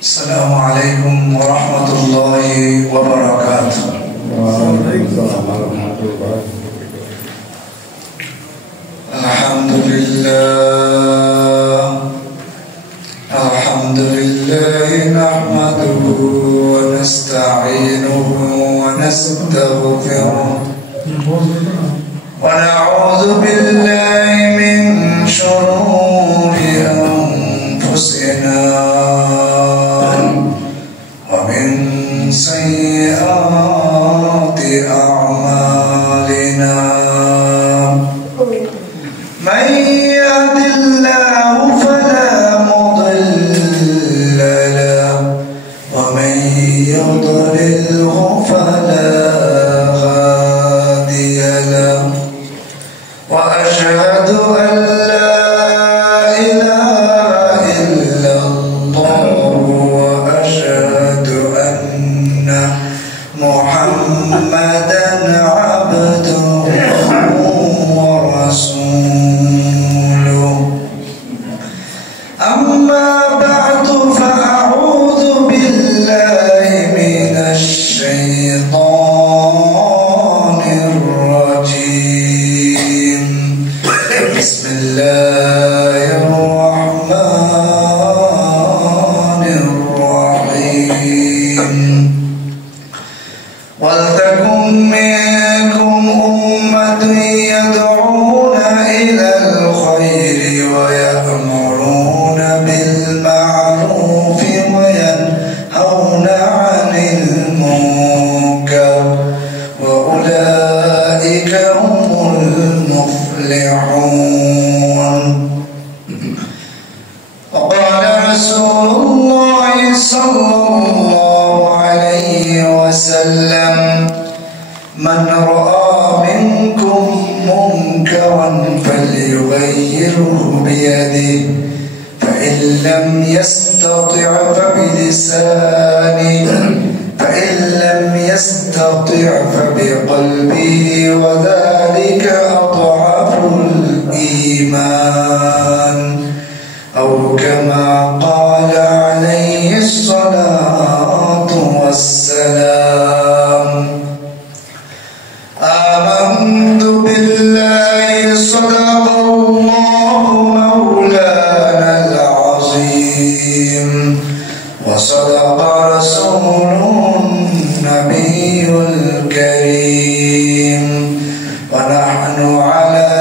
السلام عليكم ورحمة الله وبركاته. وعليكم السلام ورحمة الله. الحمد لله نحمده ونستعينه ونستغفره ونعوذ بالله من شرور أنفسنا ومن سيئات أعمالنا. من يهد الله فلا مضل له ومن يضلله فلا هادي له. وأشهد أن لا إله إلا الله وأشهد أن محمدا عبده ورسوله. أما بعد فأعوذ بالله من الشيطان الرجيم. بسم الله الرحمن الرحيم. ولتكن منكم أمة يدعون إلى الخير ويأمرون بالمعروف وينهون عن المنكر وأولئك هم المفلحون. وقال رسول الله صلى الله عليه وسلم: من رأى منكم منكرا فليغيره بيده فإن لم يستطع فبلسانه فإن لم يستطع فبقلبه وذلك أضعف الإيمان أو كما قال عليه الصلاة والسلام. آمنت بالله صدق الله مولانا العظيم وصدق رسوله النبي الكريم ونحن على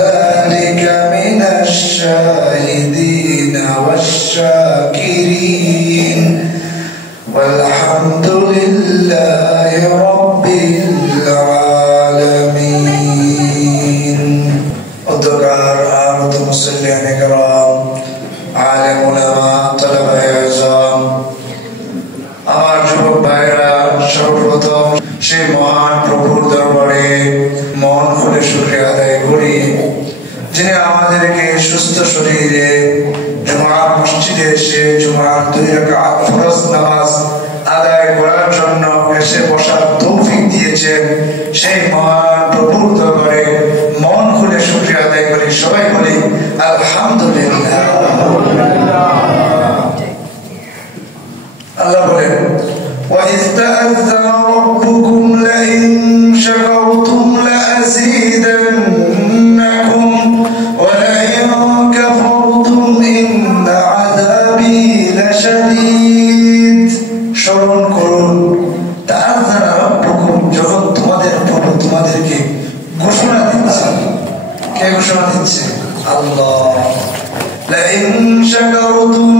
ذلك من الشاهدين والشاكرين والحمد لله رب العالمين. أذكار آمد مسلمين كرام عالم علماء طلبة اعظام আমার যুবক ভাইরা, সর্বপ্রথম সেই মহান প্রভুর দরবারে মন খুলে শুকরিয়া আদায় করি যিনি আমাদেরকে সুস্থ শরীরে জুমার মসজিদে এসে জুমার 2 রাকাত ফরজ নামাজ আদায় করার জন্য এসে বসার তৌফিক দিয়েছেন। সেই মহান প্রভুর দরবারে মন খুলে শুকরিয়া আদায় করি। সবাই বলি আলহামদুলিল্লাহ। আল্লাহ বলেন: وَإِذْ تَأَذَّنَ رَبُّكُمْ لَئِن شَكَرْتُمْ لَأَزِيدَنَّكُمْ وَلَئِن كَفَرْتُمْ إِنَّ عَذَابِي لَشَدِيدٌ। স্মরণ করুন, তাআযানা রাব্বুকুম, যখন তোমাদের প্রভু তোমাদেরকে ঘোষণা দিচ্ছে। কে ঘোষণা দিচ্ছে? আল্লাহ। لَئِن شَكَرْتُمْ,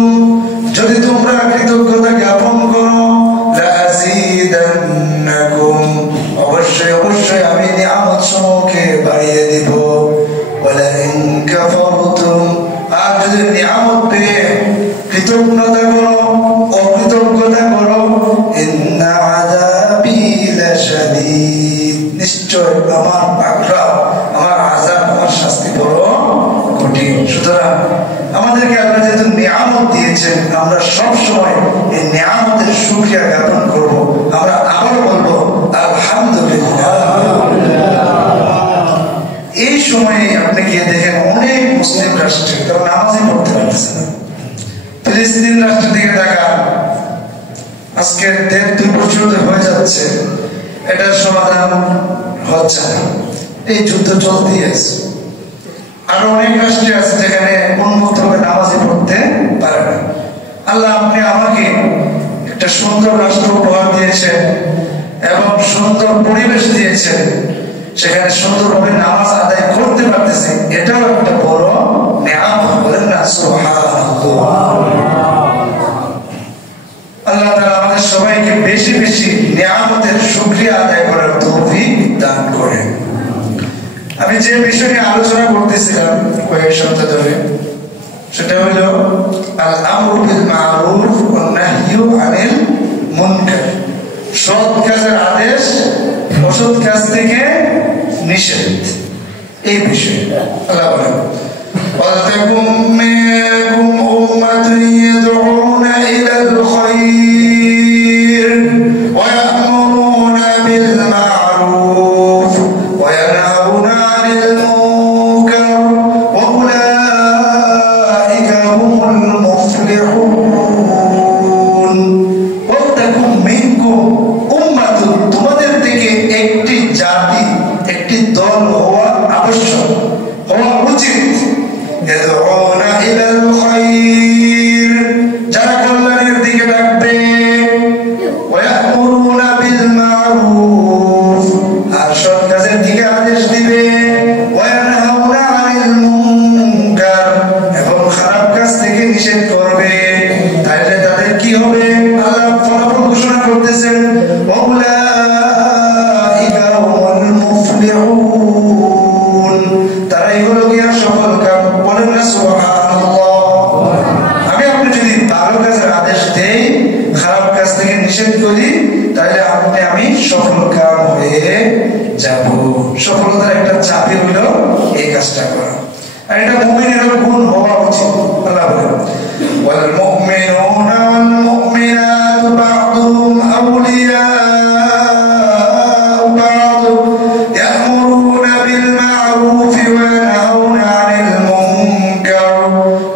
যদি তোমরা কৃতজ্ঞতা জ্ঞাপন করো, লাযীদান্নাকুম, অবশ্যই অবশ্যই আমি নিয়ামত সমূহকে বাড়িয়ে দিব। ওয়ালাইন কাফারতুম, আর যদি নিয়ামত পেয়ে কৃতজ্ঞতা করো, অকৃতজ্ঞতা করো, ইন্না আযাবি লাশাদীদ, নিশ্চয় আমার আযাব, আমার আযাব, আমার শাস্তি বড় কঠিন। সুতরাং আমাদেরকে আল্লাহ যেহেতু নিয়ামত দিয়েছেন, আমরা সব সময় এই নিয়ামতের শুকরিয়া জ্ঞাপন করব। আমরা আবার বলবো আলহামদুলিল্লাহ। এই সময়ে আপনি গিয়ে দেখেন অনেক মুসলিম রাষ্ট্রে তারা নামাজই পড়তে পারতেছে না। ফিলিস্তিন রাষ্ট্রের দিকে তাকান, আজকে 1.5-2 বছর হয়ে যাচ্ছে, এটার সমাধান হচ্ছে না। এই যুদ্ধ চলতেই আছে। আরো অনেক রাষ্ট্র আছে যেখানে উন্মুক্ত ভাবে নামাজই পড়তে পারে না। আল্লাহ আপনি আমাকে একটা সুন্দর রাষ্ট্র উপহার দিয়েছেন এবং সুন্দর পরিবেশ দিয়েছেন, সেখানে সুন্দরভাবে নামাজ আদায় করতে পারতেছে, এটাও একটা বড় নিয়ামত। বলেন না সুবহানাল্লাহ। আল্লাহ তাআলা আমাদের সবাইকে বেশি বেশি নিয়ামতের শুকরিয়া আদায় করার তৌফিক দান করেন। আমি যে বিষয় নিয়ে আলোচনা করতেছিলাম কয়েক সপ্তাহ ধরে, সেটা হলো আল আমরু বিল মারুফ ওয়ান নাহয়ু আনিল মুনকার। সৎ কাজের আদেশ, অসৎ কাজ থেকে নিষেধ, এই বিষয়ে আল্লাহ বলেন ওয়ালতাকুম মিনকুম উম্মাতুন ইয়াদউনা ইলাল খায়র ওয়া ইয়া'মুরুনা বিল মা'রুফ ওয়া ইয়ানহাউনা আনিল মুনকার ওয়া উলাইকা হুমুল মুফলিহুন। ওয়ালতাকুম মিনকুম উম্মাতুন, তোমাদের থেকে একটি জাতি, একটি দল হওয়া আবশ্যক, হওয়া উচিত। ইয়াদউনা ইলাল খায়র, যারা কল্যাণের দিকে ডাকবে। ওয়া ইয়া'মুরুনা বিল মা'রুফ, আর সৎ কাজের দিকে আদেশ দিবে। ওয়া ইয়ানহাউনা আনিল মুনকার, এবং খারাপ কাজ থেকে নিষেধ করবে। তাহলে তাদের কি হবে? আল্লাহ ফলাফল ঘোষণা করতেছেন ওয়া উলাইকা হুমুল মুফলিহুন, তারাই হলো গিয়া সফল কাম। বলেন না সুবহানাল্লাহ। আমি আপনি যদি ভালো কাজের আদেশ দেই, খারাপ কাজ থেকে নিষেধ করি, তাহলে আপনি আমি সফল কাম হয়ে যাব। সফলতার একটা চাবি হলো এই কাজটা করা, আর এটা মুমিনের গুণ হওয়া উচিত। আল্লাহ বলেন ওয়াল মুমিনুনা ওয়াল মুমিনাতু বা'দুহুম আউলিয়াউ বা'দ ইয়া'মুরুনা বিল মা'রুফ ওয়া ইয়ানহাউনা আনিল মুনকার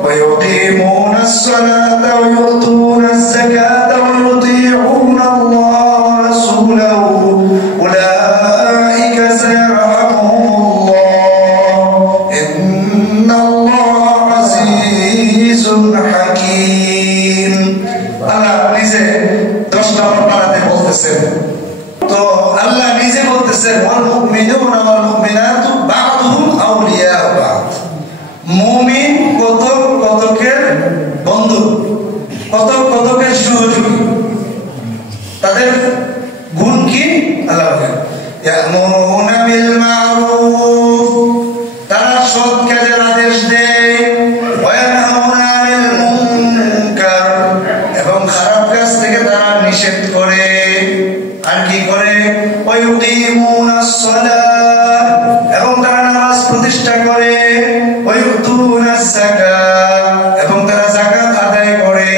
ওয়া yuqimunas salata ওয়া yu'tunas zakata ওয়া yuti'una আল্লাহ ওয়া রাসূলাহু উলাইকা সায়ারহামুহুমুল্লাহ ইন্নাল্লাহা আজিজুন হাকীম। আল্লাহ নিজে 10 নম্বর পারাতে বলতেছেন, তো আল্লাহ নিজে বলতেছেন ওয়াল মুমিনুনা ওয়াল মুমিনাতু বা'দুহুম আউলিয়াউ বা'দ। মুমিন কতকের বন্ধু, কতকের সহযোগী, তাদের গুণ কি? আল্লাহ বলেন ইয়া'মুরুনা বিল মা'রুফ, তারা সৎ কাজের আদেশ দেয়। ওয়া ইয়ানহাউনা আনিল মুনকার, এবং খারাপ কাজ থেকে তারা নিষেধ করে। আর কি করে? ওয়া ইউকিমুনাস সালাত, এবং তারা নামাজ প্রতিষ্ঠা করে। ওয়া ইউতুনাস যাকাত, এবং তারা যাকাত আদায় করে।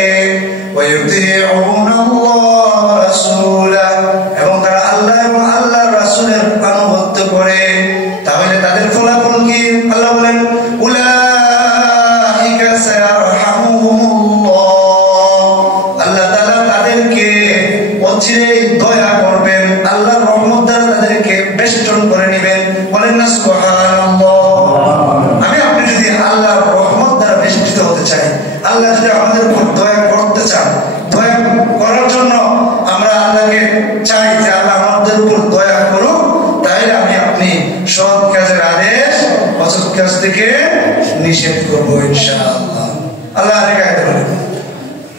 ওয়া ইউতিউনা আল্লাহ ওয়া রাসূলাহু, এবং তারা আল্লাহ এবং আল্লাহর রাসূলের আনুগত্য করে। তাহলে তাদের ফলাফল কি? আল্লাহ বলেন উলাইকা সায়ারহামুহুমুল্লাহ, আল্লাহ তাআলা তাদেরকে অচিরেই দয়া করবেন, আল্লাহর রহমত দ্বারা তাদেরকে বেষ্টন করে নেবেন। বলেন না সুবহানাল্লাহ। আমি আপনি যদি আল্লাহর রহমত দ্বারা বেষ্টিত হতে চাই, আল্লাহ যদি আমাদের উপর দয়া করতে চান, দয়া করার জন্য আমরা আল্লাহকে চাই যে আল্লাহ আমাদের উপর দয়া করুক, তাহলে আমি আপনি সৎ কাজের আদেশ, অসৎ কাজ থেকে নিষেধ করবো ইনশাআল্লাহ। আল্লাহ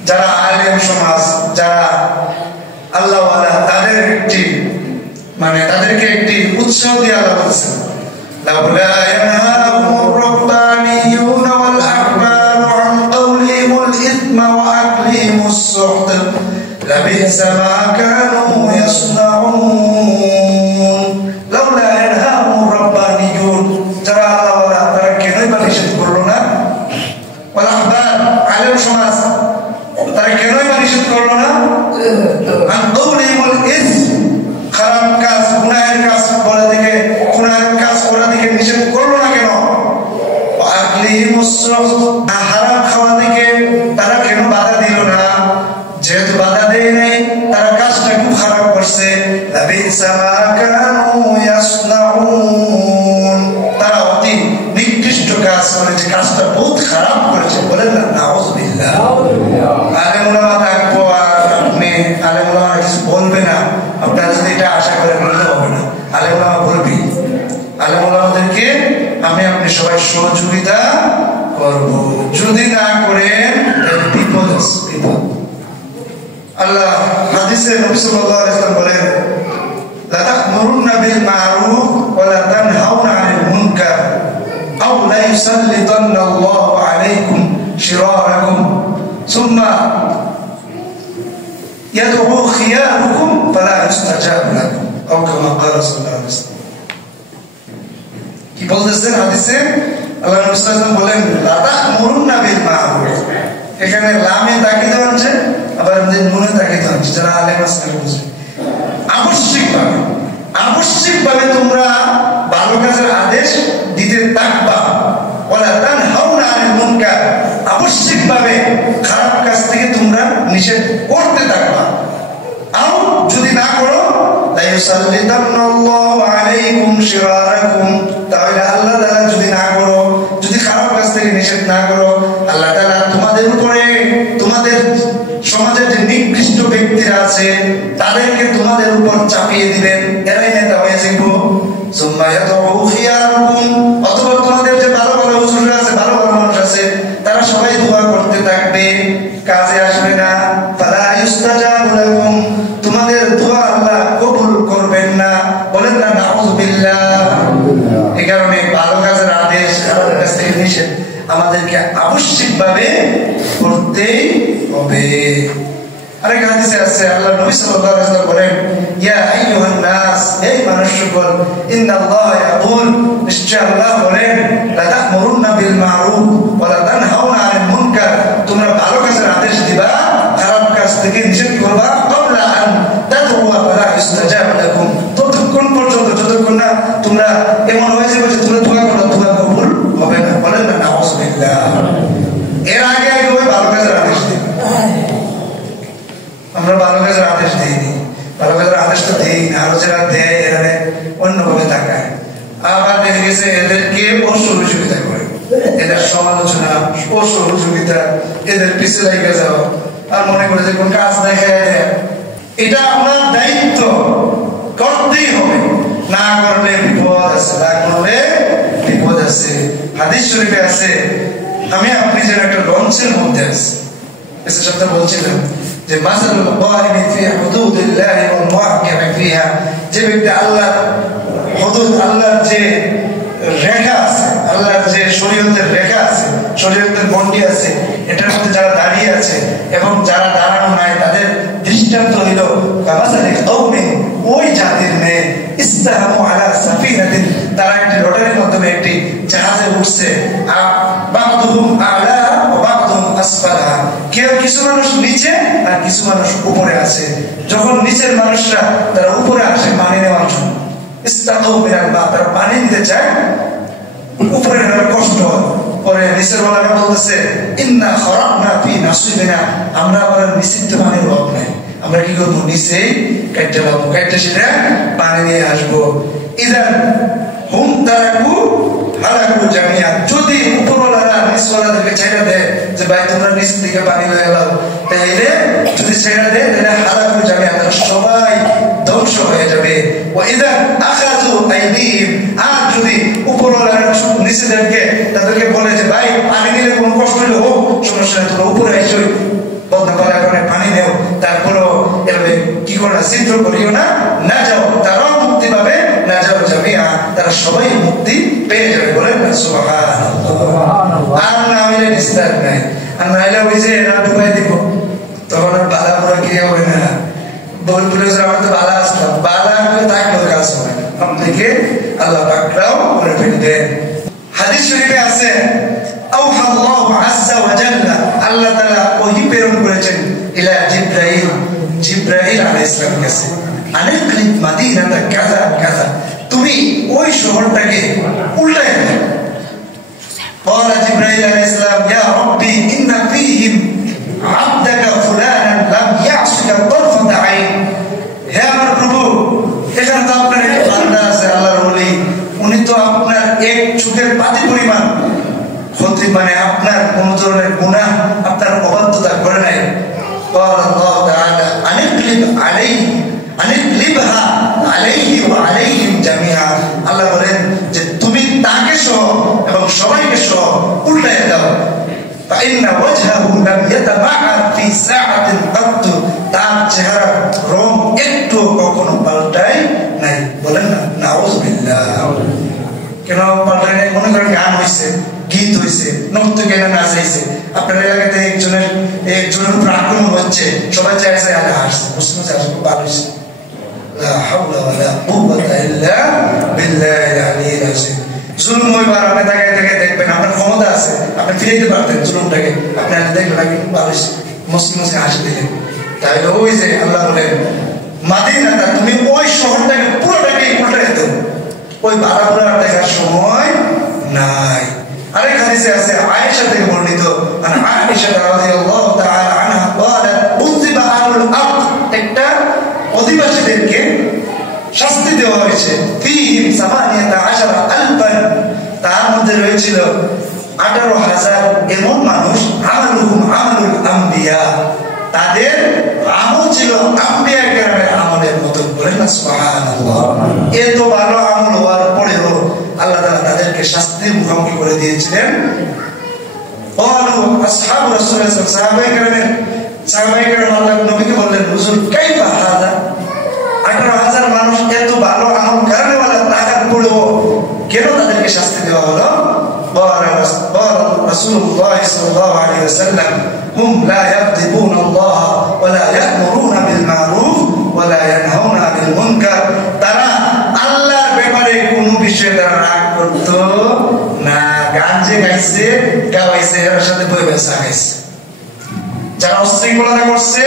যারা আলেম সমাজ, যারা আল্লাহ ওয়ালা, তাদের একটি তাদেরকে একটি উৎসাহ দিয়ে আল্লাহ বলছেন লাউলা ইয়ানহাহুমুর রাব্বানিয়ুনা ওয়াল আহবারু আন কাওলিহিমুল ইসমা ওয়া আকলিহিমুস সুহত লাবি'সা মা কানু ইয়াসনাউন। লাউলা ইয়ানহাহুমুর রাব্বানিয়ুন, যারা আল্লাহ ওয়ালা, তারা কেনই বা নিষেধ করলো না? ওয়াল আহবার, আলেম সমাজ, তারা কেনই বা নিষেধ করলো না? আন কাওলিহিমুল ইসম, খারাপ কাজ, গুনাহের কাজ বলা থেকে, গুনাহের কাজ করা থেকে নিষেধ করলো না কেন? হারাম খাওয়া থেকে তারা কেন বাধা দিল না? যে যেহেতু বাধা দেয় নাই, তারা কাজটা খুব খারাপ করছে। তারা অতি নিকৃষ্ট কাজ করেছে, কাজটা বহুত খারাপ করেছে। বলেন না নাউযুবিল্লাহ। আলেম ওলামা থাকবো আর আপনি আলেম ওলামা কিছু বলবে না, আপনারা যদি এটা আশা করে বলতে হবে না। আলেম ওলামা বলবি, আলেম ওলামাদেরকে আপনি সবাই সহযোগিতা করব। যদি না করেন বিপদ আছে, বিপদ। আল্লাহ হাদিসে নবী সাল্লাল্লাহু আলাইহি ওয়াসাল্লাম বলেন, লা তা'মুরুন্না বিল মা'রুফ ওয়া লা তানহাউনা 'আনিল মুনকার আও লা ইউসাল্লিতান্না আল্লাহু 'আলাইকুম শিরারাকুম সুম্মা ইয়াদ'উ খিয়ারাকুম ফালা ইউস্তাজাবু লাকুম আও কামা ক্বালা সাল্লাল্লাহু আলাইহি ওয়াসাল্লাম। কি বলতেছেন হাদিসে? আল্লাহ নবী সাল্লাল্লাহু আলাইহি ওয়াসাল্লাম বলেন, লা তা'মুরুন্না বিল মা'রুফ। এখানে লামে তাকিদ হচ্ছে, আবার নুনে তাকিদ হচ্ছে, যারা আলেম আছে বুঝে। আবশ্যিকভাবে তোমরা ভালো কাজের আদেশ দিতে থাকবা। ওয়ালা তানহাউনা আনিল মুনকার, আবশ্যিকভাবে খারাপ কাজ থেকে তোমরা নিষেধ করতে থাকবা। আর যদি না করো, লা ইউসাল্লিতান্নাল্লাহু আলাইকুম শিরারাকুম, তাহলে আল্লাহ তাআলা যদি না করো, যদি খারাপ কাজ থেকে নিষেধ না করো, আল্লাহ তাআলা তোমাদের উপরে, তোমাদের সমাজের যে নিকৃষ্ট ব্যক্তিরা আছে তাদেরকে তোমাদের উপর চাপিয়ে দিবেন, এরাই নেতা হয়ে যাবো। সুম্মা ইয়াদউ খিয়ারাকুম, অথবা তোমাদের যে ভালো ভালো হুজুররা আছে, ভালো ভালো মানুষ আছে, তারা সবাই দোয়া করতে থাকবে, কাজে আসবে না। ফালা ইউস্তাজাবু লাকুম, তোমাদের দোয়া আল্লাহ কবুল করবেন না। বলেন না নাউযুবিল্লাহ। এই কারণে ভালো কাজের আদেশ, খারাপ কাজ থেকে নিষেধ আমাদেরকে আবশ্যিকভাবে করতেই হবে। আরেক হাদিসে আছে, আল্লাহ নবী সাল্লাল্লাহু আলাইহি ওয়াসাল্লাম বলেন, ইয়া আইয়ুহান নাস, হে মানুষগণ, ইন্নাল্লাহা ইয়াকুল, নিশ্চয় আল্লাহ বলেন, লা তা'মুরুন্না বিল মা'রুফ ওয়া লা তানহাউনা আনিল মুনকার, তোমরা ভালো কাজের আদেশ দিবা, খারাপ কাজ থেকে নিষেধ করবা। ক্বাবলা আন তাদউ ফালা ইউস্তাজাবু লাকুম, ততক্ষণ পর্যন্ত যতক্ষণ না তোমরা এমন হয়ে যাবে যে তোমরা দোয়া করো, দোয়া কবুল হবে না। বলেন না নাউযুবিল্লাহ। এর আগে ওই ভালো কাজের আদেশ দিই, আমরা ভালো কাজের আদেশ দিইনি, ভালো কাজের আদেশ তো দিই না। আরো যারা দেয় এরা অন্যভাবে তাকায়, আবার দেখে গেছে এদেরকে অসহযোগিতা করে, এদের সমালোচনা, অসহযোগিতা, এদের পিছে লেগে যাও, আর মনে করে যে কোন কাজ দেখায় দেয়। এটা আপনার দায়িত্ব, করতেই হবে, না করলে বিপদ আছে, না করলে বিপদ আছে। হাদিস শরীফে আছে, আমি আপনি যেন একটা লঞ্চের মধ্যে আছি, এসে সপ্তাহ বলছিলাম যে মাসালুল কায়িমি ফি হুদুদিল্লাহি ওয়াল মুআক্কিমি ফিহা, যে ব্যক্তি আল্লাহ হুদুদ, আল্লাহর যে রেখা আছে, আল্লাহর যে শরীয়তের রেখা আছে, শরীয়তের গণ্ডি আছে, এটার মধ্যে যারা দাঁড়িয়ে আছে এবং যারা দাঁড়ানো নাই, তাদের দৃষ্টান্ত হইল কামাসালি কওমিন, ওই জাতির মেয়ে ইসতাহামু আলা সাফিনাতিন, তারা একটি রডারের মাধ্যমে একটি জাহাজে উঠছে, বা'দুহুম আ'লা ওয়া বা'দুহুম আসফালা, কেউ কিছু মানুষ নিচে আর কিছু মানুষ উপরে আছে। যখন নিচের মানুষরা তারা উপরে আসে পানি নেওয়ার জন্য, ইস্তাকাউ মিনাল মা, তারা পানি নিতে চায়, উপরে কষ্ট হয়। পরে নিচের ওয়ালারা বলতেছে, ইন্না খরাকনা ফি নাসিবিনা, আমরা আবার নিষিদ্ধ পানির অভাব নাই, আমরা কি করবো, নিচেই কাটতে পাবো, কাটতে সেটা পানি নিয়ে আসবো। ইদান হুম তারাকু হালাকু জামিয়া, যদি উপরওয়ালারা নিচওয়ালাদেরকে ছেড়ে দেয় যে ভাই তোমরা নিচ থেকে পানি লয়ে এলাও, তাহলে যদি ছেড়ে দেয় তাহলে হালাকু জামিয়া, তারা সবাই ধ্বংস হয়ে যাবে। ওয়া ইদান আখাযু আইদিহিম, আর যদি উপরওয়ালারা নিচেদেরকে তাদেরকে বলে যে ভাই পানি নিলে কোনো কষ্ট হলে হোক, সমস্যা নেই, তোমরা উপরে এসো, বদনা করে পানি নেও, তারপরেও এভাবে কি করো না, ছিদ্র করিও না, না যাও, তারাও মুক্তি পাবে, না যাও জামিয়া, তারা সবাই মুক্তি পেয়ে যাবে। বলেন না সুবহানাল্লাহ। আর না হইলে নিস্তার নাই, আর না হইলে ওই যে এরা ডুবাই দিব, তখন আর বালা পুরা কি হবে না, বলপুরে আমার তো বালা আসলাম, বালা থাকলেও কাজ হবে না, আপনাকে আল্লাহ পাকরাও করে ফেলবেন। হাদিস শরীফে আছে, আওহাল্লাহু আযজা ওয়া জাল্লা, আল্লাহ তাআলা ওহী প্রেরণ করেছেন ইলা জিবরাইল, জিবরাইল আলাইহিস সালামের কাছে, আনিকলিব মাদিনাতা কাযা কাযা, তুমি ওই শহরটাকে উল্টায় দাও। قال جبرائيل عليه السلام يا ربي إن فيهم عبدك فلانا لم গুনাহ আপনার অবাধ্যতা করে নাই قال الله تعالى আনিকলিবহা আলাইহি ওয়া আলাইহিম জামিআ আল্লাহ বলেন যে তুমি তাকে সহ এবং সবাইকে সহ উল্টায় দাও فإن وجهه لم يتبعد في ساعة قط তার চেহারা রং একটু কখনো পাল্টায় নাই বলেন না নাউযুবিল্লাহ কেন পাল্টায় নাই মনে করেন গান হইছে গীত হইছে নর্তকীরা নাচ হইছে আপনার এলাকাতে একজনের উপর আক্রমণ হচ্ছে সবাই চাইছে আরে হাসছে মুসলিম চাইছে খুব ভালো হইছে লা হাওলা ওয়ালা কুওয়াতা ইল্লা বিল্লাহিল আলিয়্যিল আযীম জুলুম হইবার আপনি তাকায় দেখবেন আপনার ক্ষমতা আছে আপনি ফিরাইতে পারতেন জুলুমটাকে আপনি আজ দেখবেন কি ভালো হইছে মুসলিম হাসি দিলেন তাহলে ওই যে আল্লাহ বলেন মাদিনাটা তুমি ওই শহরটাকে পুরোটাকে উল্টাই দাও ওই বাড়াপুরা দেখার সময় নাই আরেক হাদিসে আছে আয়েশা থেকে বর্ণিত আর আয়েশা রাদিয়াল্লাহু তাআলা আনহা বলেন উযিবা আলুল আরদ একটা অধিবাসীদেরকে শাস্তি দেওয়া হয়েছে ফিহিম 18 আলফান তার মধ্যে রয়েছিল 18,000 এমন মানুষ আমালুহুম আমালুল আম্বিয়া তাদের আমল ছিল আম্বিয়া কেরামের আমলের মতো বলেন না সুবহানাল্লাহ এত ভালো আমল হওয়ার পরেও আল্লাহ তাআলা তাদেরকে শাস্তির মুখোমুখি করে দিয়েছিলেন বলু আসহাবু রাসূলুল্লাহ সাহাবায়ে কেরাম আল্লাহ নবীকে বললেন হুজুর কাইফা হাযা 18,000 মানুষ এত ভালো আমল করেওয়ালা টাকার পড়েও কেন তাদেরকে শাস্তি দেওয়া হলো রাসূলুল্লাহ সাল্লাল্লাহু আলাইহি ওয়াসাল্লাম হুম লা ইয়াযিবুনা আল্লাহ ওয়া লা ইয়া'মুরুনা বিল মা'রুফ ওয়া লা ইয়ানহাউনা বিল মুনকার তারা আল্লাহর ব্যাপারে কোনো বিষয়ে তারা রাগ করত না গান যে গাইছে গাওয়াইছে এর সাথে বই বেসা গাইছে যারা অশৃঙ্খলতা করছে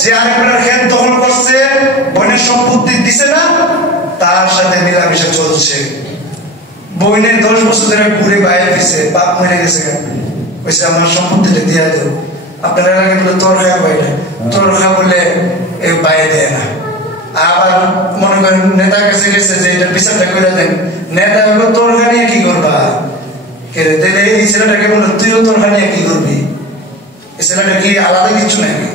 যে আরেকজনের ক্ষেত দখল করছে বইনের সম্পত্তি দিছে না তার সাথে মিলামিশা চলছে বইনের 10 বছর ধরে ঘুরে বাইরে গেছে বাপ মরে গেছে কইছে আমার সম্পত্তিটা দিয়া দাও আপনারা আগে বলে তোর খায় বাইরে তোর খা বলে এই বাইরে দেয় না আবার মনে করেন নেতার কাছে গেছে যে এটা বিচারটা করে দেন নেতা বলে তোর খা নিয়ে কি করবা কে দিলে এই ছেলেটাকে বলে তুইও তোর খা নিয়ে কি করবি এই ছেলেটা কি আলাদা কিছু নাকি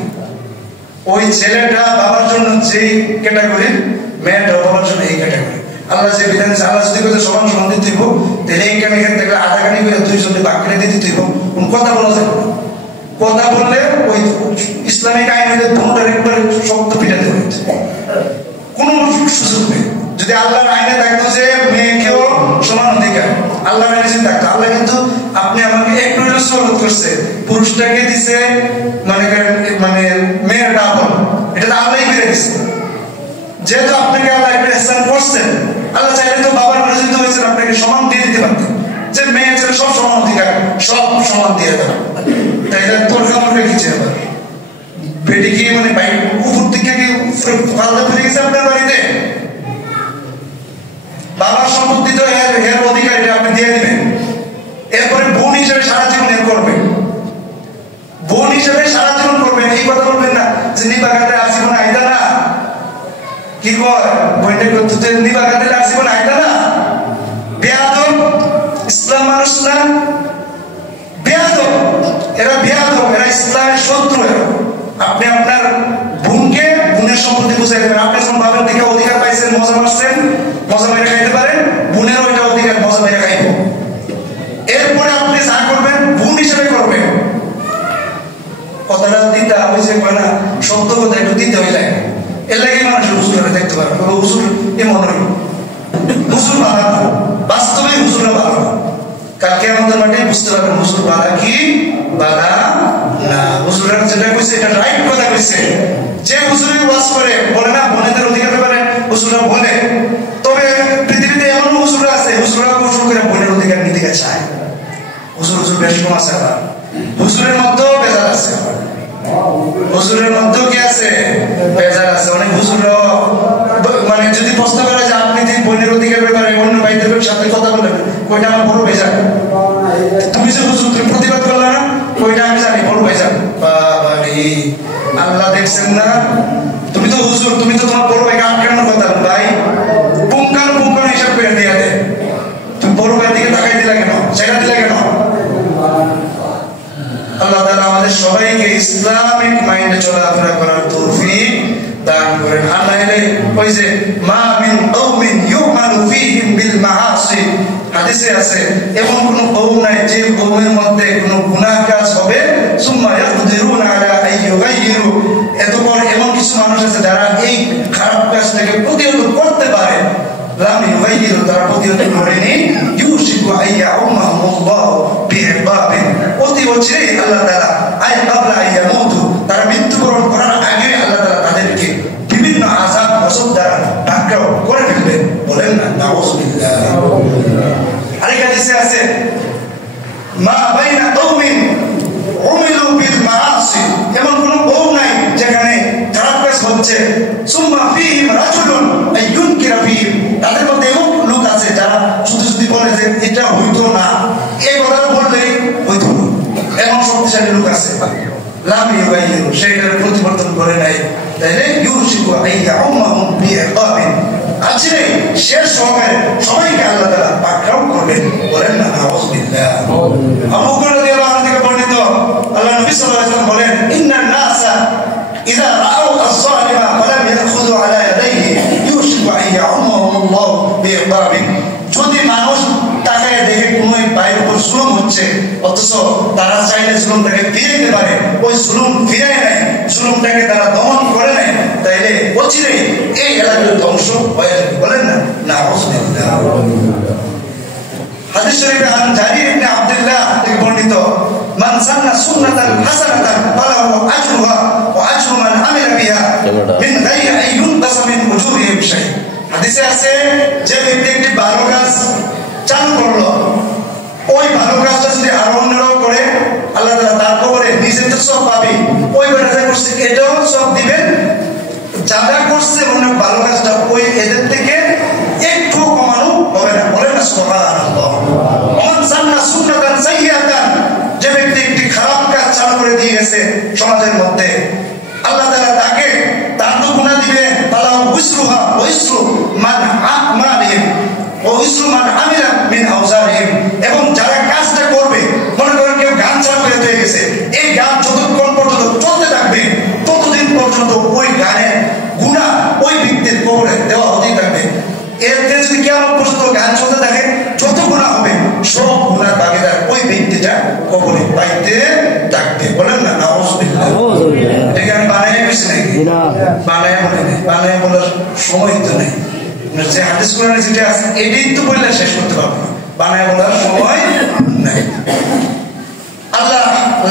ওই ছেলেটা বাবার জন্য যেই ক্যাটাগরি মেয়েটা বাবার জন্য এই ক্যাটাগরি আল্লাহ যে বিধান আল্লাহ যদি কইতে সমান সমান দিতে হইব তাহলে এই কানে এখান থেকে আধা কানি করে দুই জনে ভাগ করে দিতে হইব কোন কথা বলা যায় কথা বললে ওই ইসলামিক আইনে দুটার একবার শক্ত পিটাতে হবে কোন সুযোগ নেই যদি আল্লাহর আইনে থাকতো যে মেয়েকেও সমান অধিকার আল্লাহর আইনে যদি থাকতো আল্লাহ কিন্তু আপনি আমাকে একটু সহলত করছে পুরুষটাকে দিছে মানে মেয়ের ডাবল এটা তো আল্লাহই করে দিছে যেহেতু আপনাকে আল্লাহ একটা ইহসান করছেন আল্লাহ চাইলে তো বাবার পরিচিত হয়েছেন আপনাকে সমান দিয়ে দিতে পারতেন যে মেয়ে ছেলে সব সমান অধিকার সব সমান দিয়ে দেন তাইলে তোর কামড়টা কিছু এবার বেটি কি মানে বাইক উপর থেকে কি ফালদা ফিরে গেছে আপনার বাড়িতে বাবার সম্পত্তি তো এর অধিকার এটা আপনি দিয়ে দিবেন এরপরে বোন হিসেবে সারা জীবন এর করবেন বোন হিসেবে সারা জীবন করবেন এই কথা বলবেন না যে নিবাগাতে আসিবন আইদা না কি কয় বইটা করতে নিবাগাতে আসিবন আইদা না বেয়াদব ইসলাম মানুষ না বেয়াদব এরা ইসলামের শত্রু আপনি আপনার বোনকে বোনের সম্পত্তি বুঝাই দেবেন আপনি যখন বাবার দিকে অধিকার পাইছেন মজা মারছেন মজা মেরে খাইতে পারেন বোনের ওইটা অধিকার মজা মেরে খাইব এরপরে আপনি যা করবেন বোন হিসেবে করবেন কথাটা দিতে হয়েছে না সত্য কথা একটু দিতে হয়ে লাগে এর লাগে মানুষ হুজুরে দেখতে পারবে হুজুর এমন নয় হুজুর ভালো না বাস্তবে হুজুরা ভালো না কালকে আমাদের মাঠে বুঝতে পারবেন হুজুর বালা কি বালা না হুজুরের যেটা কইছে এটা রাইট কথা কইছে যে হুজুরে ওয়াজ করে বলে না বোনেদের অধিকার ব্যাপারে হুজুরা বলে তবে পৃথিবীতে এমন হুজুরা আছে হুজুরা কৌশল করে বোনের অধিকার নিতে চায় হুজুর বেশ কম আছে আবার হুজুরের মধ্যেও বেজার আছে হুজুরের মধ্যেও কি আছে বেজার আছে অনেক হুজুর মানে যদি প্রশ্ন করে যে আপনি যে বোনের অধিকার ব্যাপারে অন্য ভাইদের সাথে কথা বলেন কইটা আমার বড় বেজার তুমি যে হুজুর তুমি প্রতিবাদ করলে না কইটা আমি জানি বড় বেজার বাবারে আল্লাহ দেখছেন না তুমি তো হুজুর তুমি তো তোমার বড় ভাইকে আটকানোর কথা ভাই পুঙ্খানুপুঙ্খানু হিসাব করে দিয়ে দেয় তুমি বড় ভাই দিকে তাকাই দিলা কেন জায়গা দিলা কেন আল্লাহ আল্লাহ তাআলা আমাদের সবাইকে ইসলামিক মাইন্ডে চলাফেরা করার তৌফিক দান করেন। আর নাইলে ওই যে মা মিন কওমিন ইউমালু ফীহিম বিল মাআসি, হাদিসে আছে এমন কোন কওম নাই যে কওমের মধ্যে কোনো গুনাহ কাজ হবে সুম্মা ইয়াকদিরুনা আলা আইয়ুগাইয়িরু, এতপর এমন কিছু মানুষ আছে যারা এই খারাপ কাজটাকে প্রতিহত করতে পারে, লাম ইউগাইয়িরু, তারা প্রতিহত করেনি, ইউশিকু আইয়াউমাহুল্লাহ বিইবাবিন, অতি অচিরেই আল্লাহ তাআলা আই ক্বাবলা আইয়ামুতু, তারা মৃত্যুবরণ করার আগে আল্লাহ তাআলা তাদেরকে বিভিন্ন আযাব গজব দ্বারা পাকড়াও করে ফেলবেন। বলেন না নাউযুবিল্লাহ। আরেক হাদিসে আছে মা বাইনা কওমিন উমিলু বিল মাআসি, এমন কোন কওম নাই যেখানে খারাপ কাজ হচ্ছে, সুম্মা ফীহিম রাজুলুন আইয়ুনকিরা ফীহিম, তাদের মধ্যে এমন লোক আছে যারা শুধু শুধু বলে যে এটা হইতো না, এই কথা বললেই হইতো, এমন শক্তিশালী লোক আছে, লাম ইউগাইয়িরু, সেটার পরিবর্তন করে নাই, তাইলে ইউশিকু আইয়াউমাহুম বিইকাবিন, আছে শেষ সহকারে সবাইকে আল্লাহ তাআলা পাকড়াও করবেন। বলেন না নাউযুবিল্লাহ। আবু হুরায়রা রাদিয়াল্লাহু আনহু থেকে বর্ণিত, আল্লাহ নবী সাল্লাল্লাহু আলাইহি ওয়াসাল্লাম বলেন ইন্নান নাসা ইযা রাআউ আস-সালিমা ফালাম ইয়াখুযু আলা ইয়াদাইহি ইউশিকু আইয়াউমাহুল্লাহ বিইকাবিন, যদি মানুষ তাকায় দেখে কোন ভাইয়ের উপর জুলুম হচ্ছে অথচ তারা চাইলে জুলুমটাকে ফিরে দিতে পারে, ওই জুলুম ফিরায় নাই, জুলুমটাকে তারা দমন করে নাই, তাইলে অচিরেই এই এলাকার ধ্বংস হয়ে যাবে। বলেন না নাউযুবিল্লাহ। হাদিস শরীফে আন জারির ইবনে আব্দুল্লাহ থেকে বর্ণিত, মান সান্না সুন্নাতান হাসানাতান ফালাহু আজরুহা ওয়া আজরু মান আমিলা বিহা মিন গায়রি আন ইউনকাসা মিন উজুরিহিম শাই। হাদিসে আছে যে ব্যক্তি একটি ভালো কাজ চালু করলো, ওই ভালো কাজটা যদি আরো অন্যরাও করে আল্লাহ তাআলা তার কবরে নিজে তো সব পাবে, ওই বেটা করছে এটাও সব দিবেন, যারা করছে অনেক ভালো কাজটা ওই এদের থেকে একটু কমানো হবে না। বলেন না সুবহানাল্লাহ। মান সান্না সুন্নাতান সাইয়্যাতান, যে ব্যক্তি একটি খারাপ কাজ চালু করে দিয়ে গেছে সমাজের মধ্যে, আল্লাহ তাআলা তাকে তার তো গুনাহ দিবেন, ফালাহু উসরুহা ওয়া উসরু মান আমালিহিম ওয়া উসরু মান আমিলা মিন আওজারিহিম, এবং যারা কাজটা করবে, মনে করেন কেউ গান চালু করে দিয়ে গেছে, এই গান যতক্ষণ পর্যন্ত চলতে থাকবে ততদিন পর্যন্ত ওই গানের গুনাহ ওই ব্যক্তির কবরে দেওয়া হতেই থাকবে। এতে যদি কিয়ামত পর্যন্ত গান চলতে থাকে, যত গুনাহ হবে সব গুনার ভাগীদার ওই ব্যক্তিটা কবরে পাইতে থাকবে। বলেন না নাউযুবিল্লাহ। এটাকে আমি বানাই বলছি নাকি? বানাই বলি না, বানাই বলার সময় তো নেই, যে হাদিস কোরআনে যেটা আছে এটাই তো বললে শেষ করতে পারবো না, বানাই বলার সময় নাই। আল্লাহ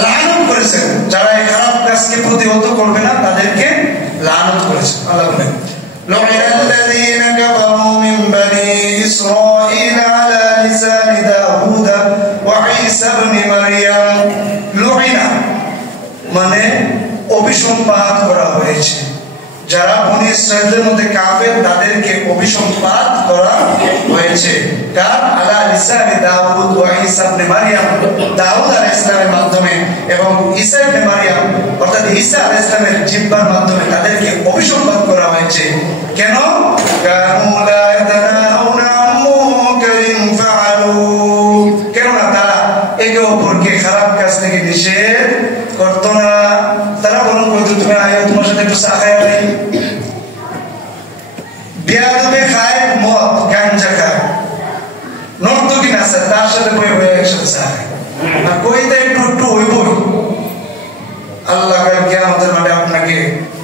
লানত করেছেন যারা এই খারাপ কাজকে প্রতিহত করবে না, তাদেরকে লানত করেছেন। আল্লাহ বলেন লুইনাল্লাযীনা কাফারু মিন বানি ইসরাঈল আলা লিসানি দাউদ ওয়া ঈসা ইবনে মারইয়াম, লুইনা মানে অভিসম্পাত করা হয়েছে, যারা বনি ইসরাঈলের মধ্যে কাফের তাদেরকে অভিসম্পাত করা হয়েছে, কার আলা লিসানি দাউদ ওয়া ঈসা ইবনে মারইয়াম, দাউদ আলাইহিস সালামের মাধ্যমে এবং ঈসা ইবনে মারইয়াম অর্থাৎ ঈসা আলাইহিস সালামের জিহ্বার মাধ্যমে তাদেরকে অভিসম্পাত করা হয়েছে। কেন? কানু লা ইয়াতানাউনা আন মুনকারিন ফাআলু, কেননা তারা একে অপরকে খারাপ কাজ থেকে নিষেধ করত না, তারা বলুন কইতো তুমি আয়ো তোমার সাথে একটু চা খাই, বিয়াদবে খায় মদ গাঞ্জা খায়, নর্তকী নাচে তার সাথে বই বই একসাথে চা খায়, আর কইতে একটু একটু হইবই। আল্লাহ কাল কিয়ামতের মাঠে আপনাকে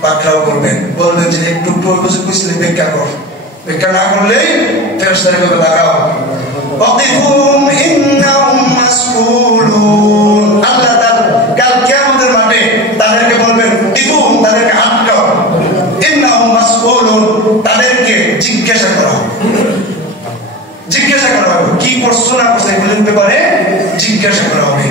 পাকড়াও করবেন, বলবেন যে একটু একটু হইব যে কইছিলে ভিক্ষা কর, ভিক্ষা না করলেই ফেরেশতাকে বলে লাগাও ওয়াকিফুম ইন্নাহুম মাসউলুন, আল্লাহ কাল কিয়ামতের মাঠে তাদেরকে বলবেন ইকুম, তাদেরকে আটকাও, ইন্নাহুম মাসউলুন, তাদেরকে জিজ্ঞাসা করা হবে, জিজ্ঞাসা করা হবে কি করছো না করছো এগুলোর ব্যাপারে জিজ্ঞাসা করা হবে।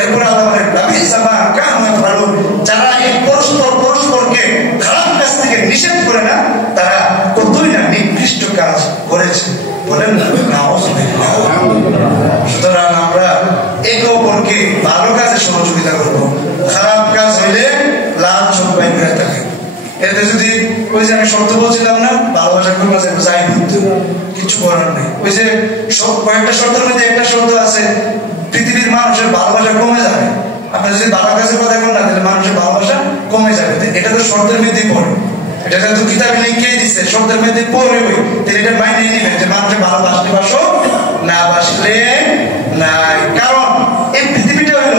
এরপর আল্লাহ বলেন লাবিসা মা কানু ইয়াফআলুন, যারা এই পরস্পরকে খারাপ কাজ থেকে নিষেধ করে না, তারা কতই না নিকৃষ্ট কাজ করেছে। বলেন না নাউযুবিল্লাহ। সুতরাং আমরা একে অপরকে ভালো কাজে সহযোগিতা করব, খারাপ কাজ হইলে লাল চোখ বাইর করে থাকে। এতে যদি ওই যে আমি শর্ত বলছিলাম না, ভালোবাসা করবো যাই কিন্তু কিছু করার নেই, ওই যে কয়েকটা শর্তের মধ্যে একটা শর্ত আছে, পৃথিবীর মানুষের ভালোবাসা কমে যাবে আপনি যদি ভালো কাজের কথা বলেন না তাহলে মানুষের ভালোবাসা কমে যাবে। এটা তো শর্তের মধ্যে পড়ে, এটা তো কিতাবে লিখেই দিচ্ছে শর্তের মধ্যে পড়ে বই, তাহলে এটা মাইনে নিবেন যে মানুষের ভালোবাসলে বাসো না বাসলে নাই। কারণ এই পৃথিবীটা হইল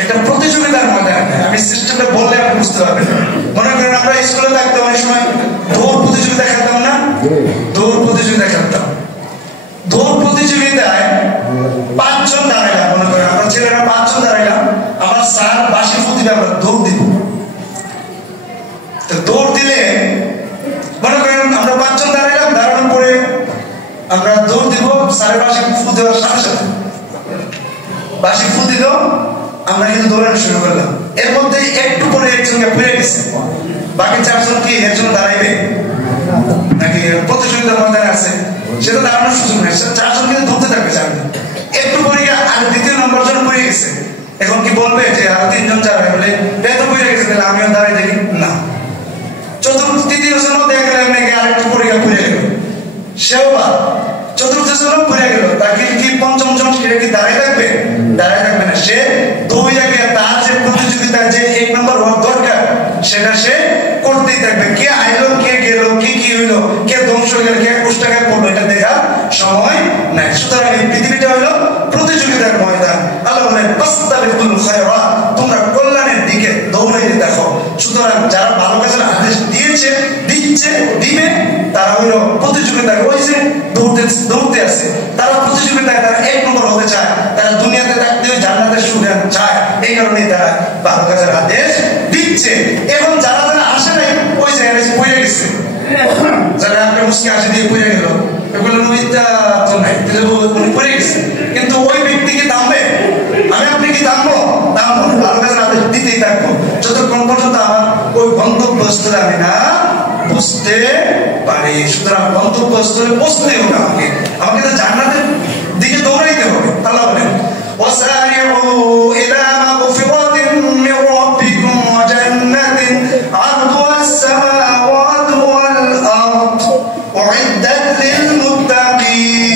একটা প্রতিযোগিতার ময়দান। আমি সিস্টেমটা বললে আপনি বুঝতে পারবেন। মনে করেন আমরা স্কুলে থাকতাম অনেক সময় দৌড় প্রতিযোগিতা খেলতাম না, দৌড় প্রতিযোগিতা খেলতাম। দৌড় প্রতিযোগিতায় 5 জন দাঁড়াইলাম, মনে করেন আমরা ছেলেরা 5 জন দাঁড়াইলাম, আমার স্যার বাঁশি ফুটিয়ে আমরা দৌড় দিব। দৌড় দিলে মনে করেন আমরা 5 জন দাঁড়াইলাম, দাঁড়ানোর পরে আমরা দৌড় দিব, স্যারের বাঁশি ফু দেওয়ার সাথে সাথে বাঁশি ফু দিল, আমরা কিন্তু দৌড়ানো শুরু করলাম। এর মধ্যে একটু পরে একজনকে পড়ে গেছে, বাকি 4 জন কি এর জন্য দাঁড়াইবে নাকি প্রতিযোগিতার ময়দানে আছে, সেটা দাঁড়ানোর সুযোগ নেই। 4 জন কিন্তু ধরতে থাকবে, জানবে একটু পরে আর 2য় নম্বর জন পড়ে গেছে। এখন কি বলবে যে আর 3 জন যাবে বলে তো পড়ে গেছে, তাহলে আমিও দাঁড়াই দেখি না। 4য় জন দেখা গেল নাকি আরেকটু পড়ে গেল, সেও বা 4র্থ জন পড়ে গেল, তাকে কি 5ম জন সেটা কি দাঁড়াই থাকবে? দাঁড়াই থাকবে না। সে দৌড়ে গিয়ে তার যে প্রতিযোগিতা যে 1 নম্বর হওয়ার দরকার সেটা সে করতেই থাকবে। কে আইলো, কে গেল, কি কি হইলো, কে ধ্বংস হয়ে গেল, কে কুষ্টাঘাত করলো, এটা দেখার সময় নাই। সুতরাং এই পৃথিবীটা হইলো প্রতিযোগিতার ময়দান। আল্লাহ বলেন ফাস্তাবিকুল খায়রাত, তোমরা কল্যাণের দিকে দৌড়াইতে দেখো। সুতরাং যারা ভালো কাজের আদেশ দিয়েছে, দিচ্ছে, দিবে, তারা হইলো প্রতিযোগিতায় হয়েছে, দৌড়তে আছে। তারা প্রতিযোগিতায় তারা 1 নম্বর হতে চায়, তারা দুনিয়াতে থাকতে জান্নাতের সুখে চায়, এই কারণে তারা ভালো কাজের আদেশ দিচ্ছে। এখন যারা যারা আসে নাই ওই জায়গায় পড়ে গেছে, যারা একটা মুসকে আসে দিয়ে পড়ে গেল, এগুলো নমিতা তো নাই, উনি পড়ে গেছে। কিন্তু ওই ব্যক্তি কি থামবে? আমি আপনি কি থামবো? থামবো না, ভালো কাজের আদেশ দিতেই থাকবো যতক্ষণ পর্যন্ত আমার ওই গন্তব্যস্থলে আমি না বুঝতে পারি। সুতরাং গন্তব্যস্থলে পৌঁছতে হবে, আমাকে তো জান্নাতের দিকে দৌড়াইতে হবে। আল্লাহ বলেন وسارعوا إلى مغفرة من ربكم وجنة عرضها السماوات والأرض أعدت للمتقين।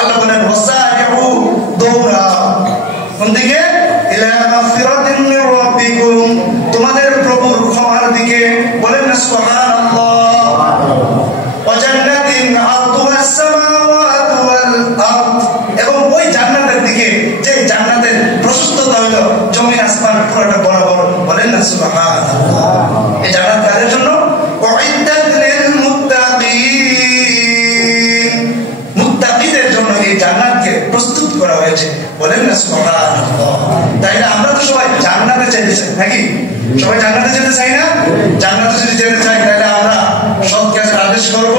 আল্লাহ বলেন وسارعوا দৌড়া কোন দিকে? إلى مغفرة من ربكم, তোমাদের প্রভুর ক্ষমার দিকে। বলেন না সুবহানাল্লাহ। وجنة عرضها السماوات والأرض, এবং ওই জান্নাতের দিকে যে জান্নাতের প্রশস্ততা হইল জমি আসমান পুরোটা বরাবর। বলেন না সুবহানাল্লাহ। এই জান্নাত কাদের জন্য? উইদ্দাত লিল মুত্তাকিন, মুত্তাকিদের জন্য এই জান্নাতকে প্রস্তুত করা হয়েছে। বলেন না সুবহানাল্লাহ। তাইলে আমরা তো সবাই জান্নাতে যেতে চাই নাকি? সবাই জান্নাতে যেতে চাই না? জান্নাতে যদি যেতে চাই তাহলে আমরা সৎ কাজের আদেশ করব,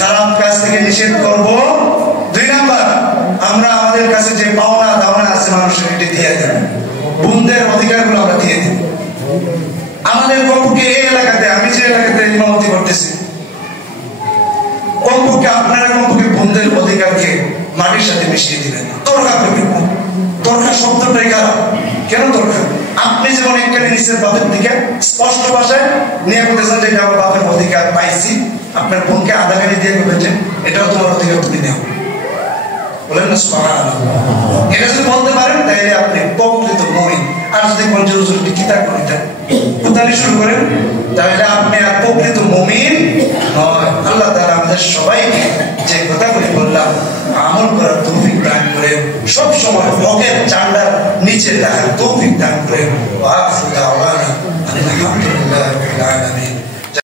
খারাপ কাজ থেকে নিষেধ করব। 2 নাম্বার, আমরা আমাদের কাছে যে পাওনা দাওনা আছে মানুষের এটি দিয়ে দেব, বন্ধের অধিকারগুলো আমরা দিয়ে দেব। আমাদের কমপক্ষে এই এলাকাতে, আমি যে এলাকাতে ইমামতি করতেছি, কমপক্ষে আপনারা কমপক্ষে বন্ধের অধিকারকে মাটির সাথে মিশিয়ে দিবেন। দরকার করবেন, দরকার শব্দটাই খারাপ। কেন দরকার? আপনি যেমন একখানে নিচের বাপের দিকে স্পষ্ট ভাষায় নিয়ে বলতেছেন যে এটা আমার বাপের অধিকার পাইছি, আপনার বোনকে আদাগানি দিয়ে বলবেন এটাও তোমার অধিকার, তুমি নেও। বলেন না সুবহানাল্লাহ। এটা যদি বলতে পারেন তাহলে আপনি প্রকৃত মুমিন। আর যদি কোন জরুরি কিতাব করেন উতালি শুরু করেন তাহলে আপনি আর প্রকৃত মুমিন নয়। আল্লাহ তাআলা আমাদের সবাইকে যে কথাগুলি বললাম আমল করার তৌফিক দান করে, সব সময় হকের ঝান্ডার নিচে থাকার তৌফিক দান করে।